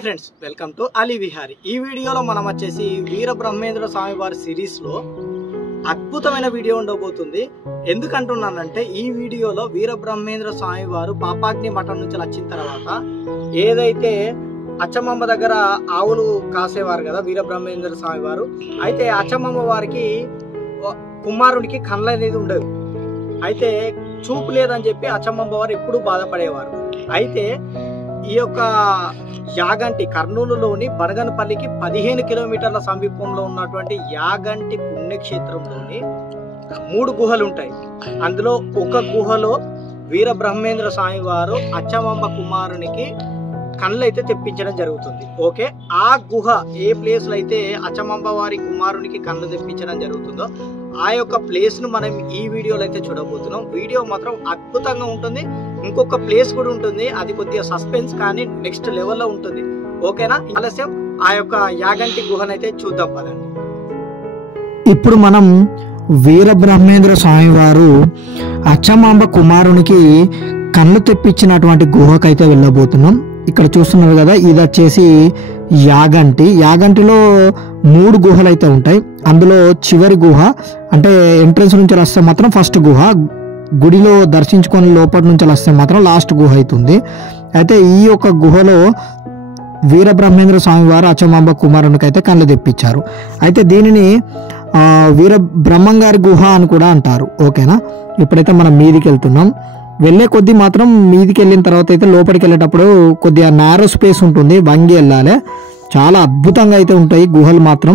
Hi friends, welcome to Ali Vihari. ఈ వీడియోలో మనం వచ్చేసి వీర బ్రహ్మేంద్ర స్వామి వారి సిరీస్లో అద్భుతమైన వీడియో ఉండబోతుంది. ఎందుకంటున్నానంటే ఈ వీడియోలో వీర బ్రహ్మేంద్ర స్వామి వారు పాపాగ్ని మఠం నుంచి వచ్చిన తర్వాత ఏదైతే అచ్చమ్మమ్మ దగ్గర ఆవులు కాసేవారు కదా వీర బ్రహ్మేంద్ర స్వామి వారు, అయితే అచ్చమ్మమ్మ వారికి కుమారునికి కళ్ళ అనేది ఉండేవి. అయితే చూపు లేదని చెప్పి అచ్చమ్మమ్మ వారు ఎప్పుడూ బాధపడేవారు. అయితే ఈ యొక్క యాగంటి కర్నూలులోని బనగనపల్లికి 15 కిలోమీటర్ల సమీపంలో ఉన్నటువంటి యాగంటి పుణ్యక్షేత్రంలోని 3 గుహలు ఉంటాయి. అందులో ఒక గుహలో వీర బ్రహ్మేంద్ర స్వామి వారు అచ్చమ్మమ్మ కుమారునికి కళ్ళు అయితే తెప్పించడం జరుగుతుంది. ఓకే, ఆ గుహ ఏ ప్లేస్ లో అయితే అచ్చమ్మమ్మ వారి కుమారునికి కళ్ళు తెప్పించడం జరుగుతుందో ఆ యొక్క ప్లేస్ ను మనం ఈ వీడియోలో అయితే చూడబోతున్నాం. వీడియో మాత్రం అద్భుతంగా ఉంటుంది. ఇంకొక ప్లేస్ కూడా ఉంటుంది, అది కొద్దిగా సస్పెన్స్ కానీ నెక్స్ట్ లెవెల్లో ఉంటుంది. ఓకేనా, ఆలస్యం ఆ యొక్క యాగంటి గుహనైతే చూద్దాం పదండి. ఇప్పుడు మనం వీర బ్రహ్మేంద్ర స్వామి వారు అచ్చమాంబ కుమారునికి కళ్ళు తెప్పించినటువంటి గుహకైతే వెళ్ళబోతున్నాం. ఇక్కడ చూస్తున్నారు కదా, ఇది వచ్చేసి యాగంటిలో 3 గుహలు అయితే ఉంటాయి. అందులో చివరి గుహ అంటే ఎంట్రన్స్ నుంచి వస్తే మాత్రం ఫస్ట్ గుహ, గుడిలో దర్శించుకొని లోపల నుంచి వస్తే మాత్రం లాస్ట్ గుహ అవుతుంది. అయితే ఈ యొక్క గుహలో వీర బ్రహ్మేంద్ర స్వామి వారు అచ్చమాంబ కుమారునికి అయితే కళ్ళు తెప్పించారు. అయితే దీనిని వీర బ్రహ్మంగారి గుహ అని కూడా అంటారు. ఓకేనా, ఇప్పుడైతే మనం మీదికి వెళ్తున్నాం. వెళ్ళే కొద్దీ మాత్రం మీదికి వెళ్ళిన తర్వాత అయితే లోపలికి వెళ్ళేటప్పుడు కొద్దిగా నారో స్పేస్ ఉంటుంది, వంగి వెళ్ళాలి. చాలా అద్భుతంగా అయితే ఉంటాయి గుహలు మాత్రం.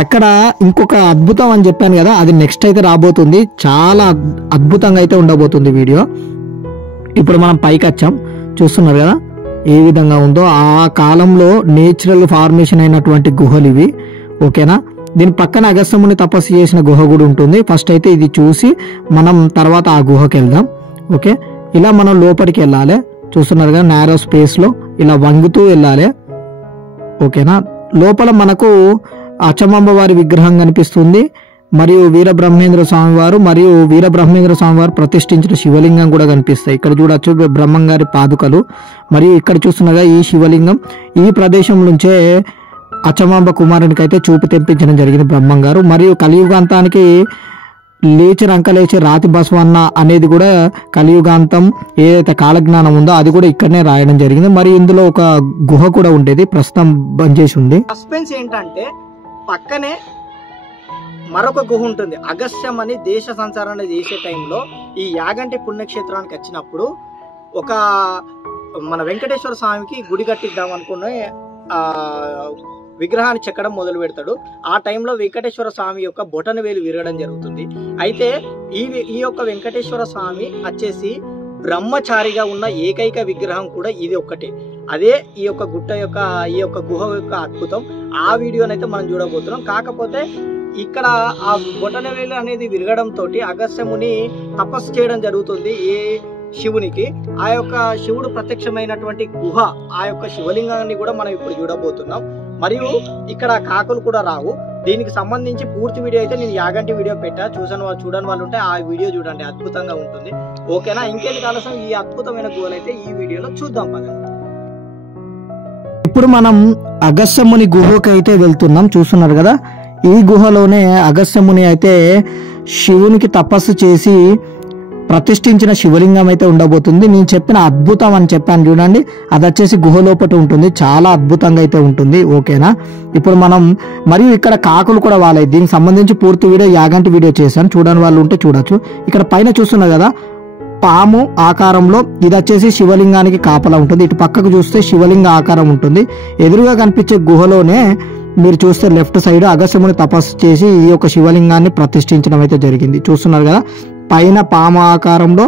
అక్కడ ఇంకొక అద్భుతం అని చెప్పాను కదా, అది నెక్స్ట్ అయితే రాబోతుంది. చాలా అద్భుతంగా అయితే ఉండబోతుంది వీడియో. ఇప్పుడు మనం పైకి వచ్చాం, చూస్తున్నారు కదా ఏ విధంగా ఉందో. ఆ కాలంలో నేచురల్ ఫార్మేషన్ అయినటువంటి గుహలు ఇవి. ఓకేనా, దీని పక్కన అగస్త్యముని తపస్సు చేసిన గుహ కూడా ఉంటుంది. ఫస్ట్ అయితే ఇది చూసి మనం తర్వాత ఆ గుహకి వెళ్దాం. ఓకే, ఇలా మనం లోపలికి వెళ్ళాలి. చూస్తున్నారు కదా నారో స్పేస్లో ఇలా వంగుతూ వెళ్ళాలి. ఓకేనా, లోపల మనకు అచ్చమాంబ వారి విగ్రహం కనిపిస్తుంది, మరియు వీర బ్రహ్మేంద్ర స్వామి వారు ప్రతిష్ఠించిన శివలింగం కూడా కనిపిస్తాయి. ఇక్కడ చూడొచ్చు బ్రహ్మంగారి పాదుకలు. మరియు ఇక్కడ చూస్తున్నారుగా ఈ శివలింగం ఈ ప్రదేశం నుంచే అచ్చమాంబ కుమారునికి అయితే చూపు తెప్పించడం జరిగింది బ్రహ్మంగారు. మరియు కలియుగాంతానికి లేచి రాతి బసవన్న అనేది కూడా కలియుగాంతం ఏదైతే కాలజ్ఞానం ఉందో అది కూడా ఇక్కడనే రాయడం జరిగింది. మరి ఇందులో ఒక గుహ కూడా ఉండేది, ప్రస్తుతం బంద్ చేసి ఉంది. సస్పెన్స్ ఏంటంటే పక్కనే మరొక గుహ ఉంటుంది. అగస్త్యం అని దేశ సంచారణ చేసే టైంలో ఈ యాగంటి పుణ్యక్షేత్రానికి వచ్చినప్పుడు ఒక మన వెంకటేశ్వర స్వామికి గుడి కట్టిద్దాం అనుకునే విగ్రహాన్ని చెక్కడం మొదలు పెడతాడు. ఆ టైంలో వెంకటేశ్వర స్వామి యొక్క బొటన వేలు విరగడం జరుగుతుంది. అయితే ఈ యొక్క వెంకటేశ్వర స్వామి వచ్చేసి బ్రహ్మచారిగా ఉన్న ఏకైక విగ్రహం కూడా ఇది ఒక్కటే. అదే ఈ యొక్క గుహ యొక్క అద్భుతం. ఆ వీడియోనైతే మనం చూడబోతున్నాం. కాకపోతే ఇక్కడ ఆ బొటన వేలు అనేది విరగడంతో అగస్త్యముని తపస్సు చేయడం జరుగుతుంది ఏ శివునికి. ఆ యొక్క శివుడు ప్రత్యక్షమైనటువంటి గుహ, ఆ యొక్క శివలింగాన్ని కూడా మనం ఇప్పుడు చూడబోతున్నాం. మరియు ఇక్కడ కాకులు కూడా రావు. దీనికి సంబంధించి పూర్తి వీడియో అయితే నేను యాగంటి వీడియో పెట్టా, చూడని వాళ్ళు ఉంటే ఆ వీడియో చూడండి, అద్భుతంగా ఉంటుంది. ఓకేనా, ఇంకేంటి ఆలస్యం, ఈ అద్భుతమైన గుహలు అయితే ఈ వీడియోలో చూద్దాం పదండి. ఇప్పుడు మనం అగస్త్యముని గుహకి అయితే వెళ్తున్నాం. చూస్తున్నారు కదా, ఈ గుహలోనే అగస్త్యముని అయితే శివునికి తపస్సు చేసి ప్రతిష్ఠించిన శివలింగం అయితే ఉండబోతుంది. నేను చెప్పిన అద్భుతం అని చెప్పాను చూడండి, అది వచ్చేసి గుహ లోపల ఉంటుంది. చాలా అద్భుతంగా అయితే ఉంటుంది. ఓకేనా, ఇప్పుడు మనం మరియు ఇక్కడ కాకులు కూడా వాలాయి. దీనికి సంబంధించి పూర్తి వీడియో యాగంటి వీడియో చేశాను, చూడని వాళ్ళు ఉంటే చూడొచ్చు. ఇక్కడ పైన చూస్తున్నారు కదా పాము ఆకారంలో, ఇది వచ్చేసి శివలింగానికి కాపలా ఉంటుంది. ఇటు పక్కకు చూస్తే శివలింగ ఆకారం ఉంటుంది. ఎదురుగా కనిపించే గుహలోనే మీరు చూస్తే లెఫ్ట్ సైడ్ అగస్త్యముని తపస్సు చేసి ఈ యొక్క శివలింగాన్ని ప్రతిష్ఠించడం అయితే జరిగింది. చూస్తున్నారు కదా, పైన పాము ఆకారంలో,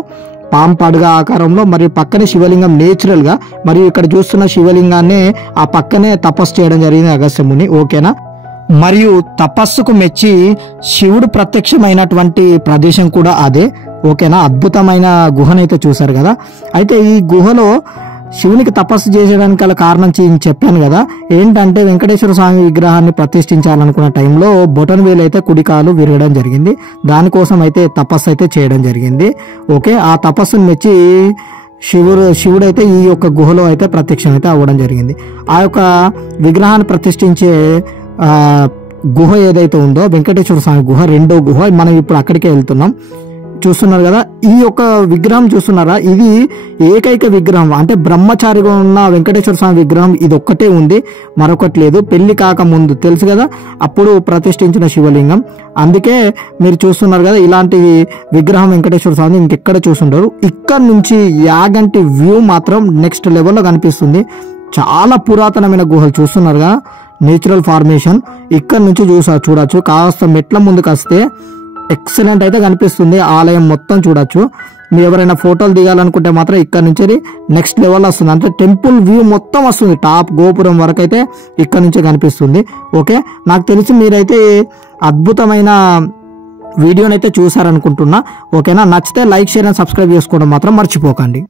పాము పడుగ ఆకారంలో, మరియు పక్కనే శివలింగం నేచురల్ గా. మరియు ఇక్కడ చూస్తున్న శివలింగాన్ని ఆ పక్కనే తపస్సు చేయడం జరిగింది అగస్త్యముని. ఓకేనా, మరియు తపస్సుకు మెచ్చి శివుడు ప్రత్యక్షమైనటువంటి ప్రదేశం కూడా అదే. ఓకేనా, అద్భుతమైన గుహనైతే చూశారు కదా. అయితే ఈ గుహలో శివునికి తపస్సు చేసేయడానికి గల కారణం చెప్పాను కదా, ఏంటంటే వెంకటేశ్వర స్వామి విగ్రహాన్ని ప్రతిష్ఠించాలనుకున్న టైంలో బొటన్ వేలు అయితే కుడికాలు విరగడం జరిగింది. దానికోసం అయితే తపస్సు అయితే చేయడం జరిగింది. ఓకే, ఆ తపస్సును మెచ్చి శివుడు అయితే ఈ యొక్క గుహలో అయితే ప్రత్యక్షం అయితే అవ్వడం జరిగింది. ఆ యొక్క విగ్రహాన్ని ప్రతిష్ఠించే గుహ ఏదైతే ఉందో వెంకటేశ్వర స్వామి గుహ, రెండో గుహ, మనం ఇప్పుడు అక్కడికే వెళ్తున్నాం. చూస్తున్నారు కదా, ఈ యొక్క విగ్రహం చూస్తున్నారా, ఇది ఏకైక విగ్రహం. అంటే బ్రహ్మచారిగా ఉన్న వెంకటేశ్వర స్వామి విగ్రహం ఇది ఒక్కటే ఉంది, మరొకటి లేదు. పెళ్లి కాక ముందు తెలుసు కదా, అప్పుడు ప్రతిష్ఠించిన శివలింగం. అందుకే మీరు చూస్తున్నారు కదా, ఇలాంటి విగ్రహం వెంకటేశ్వర స్వామి ఇంకెక్కడ చూస్తుంటారు. ఇక్కడ నుంచి యాగంటి వ్యూ మాత్రం నెక్స్ట్ లెవెల్లో కనిపిస్తుంది. చాలా పురాతనమైన గుహలు చూస్తున్నారు కదా, నేచురల్ ఫార్మేషన్. ఇక్కడ నుంచి చూడొచ్చు. కాస్త మెట్ల ముందుకు వస్తే ఎక్సలెంట్ అయితే కనిపిస్తుంది. ఆలయం మొత్తం చూడొచ్చు. మీరు ఎవరైనా ఫోటోలు దిగాలనుకుంటే మాత్రం ఇక్కడ నుంచి నెక్స్ట్ లెవెల్ వస్తుంది. అంటే టెంపుల్ వ్యూ మొత్తం వస్తుంది, టాప్ గోపురం వరకు అయితే ఇక్కడ నుంచే కనిపిస్తుంది. ఓకే, నాకు తెలిసి మీరైతే అద్భుతమైన వీడియోనైతే చూసారనుకుంటున్నా. ఓకేనా, నచ్చితే లైక్, షేర్ అండ్ సబ్స్క్రైబ్ చేసుకోవడం మాత్రం మర్చిపోకండి.